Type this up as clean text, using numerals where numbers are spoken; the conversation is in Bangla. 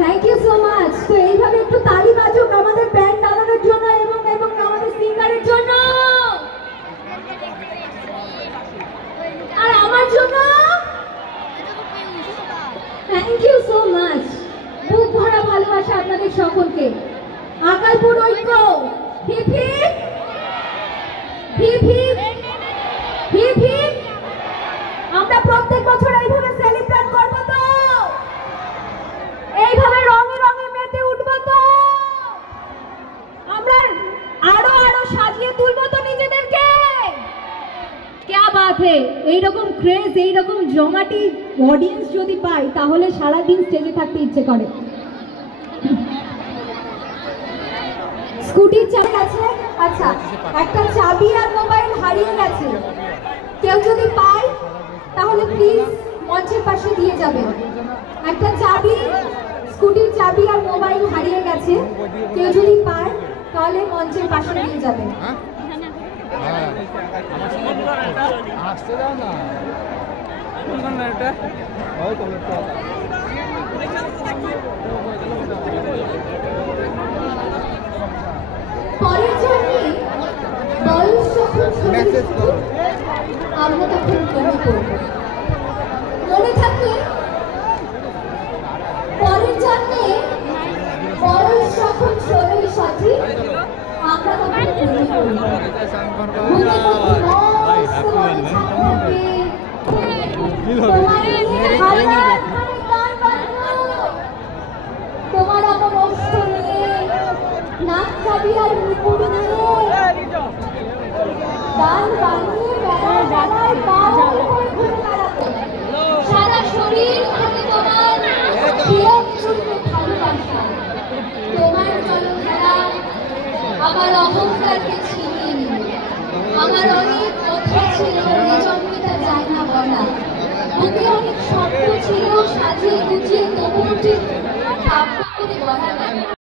Thank you so much. তো এইভাবে একটু তালি বাজুক আমাদের ব্যান্ড দাদাদের জন্য এবং এবং আমাদের সিঙ্গারের জন্য আর আমার জন্য। Thank you so much. বুক ভরা ভালোবাসা আপনাদের সকলকে। আকালপুর ঐক্য, hip hip hip hip hip hip. আমরা প্রত্যেক বছর এইভাবে সেলিব্রেট করবো তো, এইভাবে রঙে রঙে মেতে উঠবো তো, আমরা আরো আরো সাজিয়ে তুলবো তো নিজেদেরকে। क्या बात है। এইরকম ক্রেজ, এইরকম জমাটি অডিয়েন্স যদি পাই তাহলে সারা দিন স্টেজে থাকতে ইচ্ছে করে। স্কুটির চাবি আছে? আচ্ছা, একটা চাবি আর মোবাইল হারিয়ে গেছে, কেউ যদি পায় তাহলে প্লিজ মঞ্চের পাশে দিয়ে যাবেন। একটা চাবি, স্কুটির চাবি আর মোবাইল হারিয়ে গেছে, কেউ যদি পায় তাহলে মঞ্চের পাশে দিয়ে যাবেন। পরের জন্যে বয়স যখন আমরা তখন প্রেমে পড়ব। মনে থাকবে পরের জন্যে বয়স যখন 16 সঠিক আমরা তখন প্রেমে পড়ব। তোমার আমার অস্ত নিয়ে নাক চাবি আর মুকুট নিয়ে গান বানিয়ে বেড়ায় পাও করে ঘুরে বেড়াতে। সারা শরীর থাকে তোমার ভালোবাসা। তোমার জলধারা আমার অহংকারকে ছিনিয়ে নিল। আমার অনেক কথা ছিল জন্মিতা যায় না বলা। বুকে অনেক স্বপ্ন ছিল সাজিয়ে গুছিয়ে তবুও ঠিক করে বলা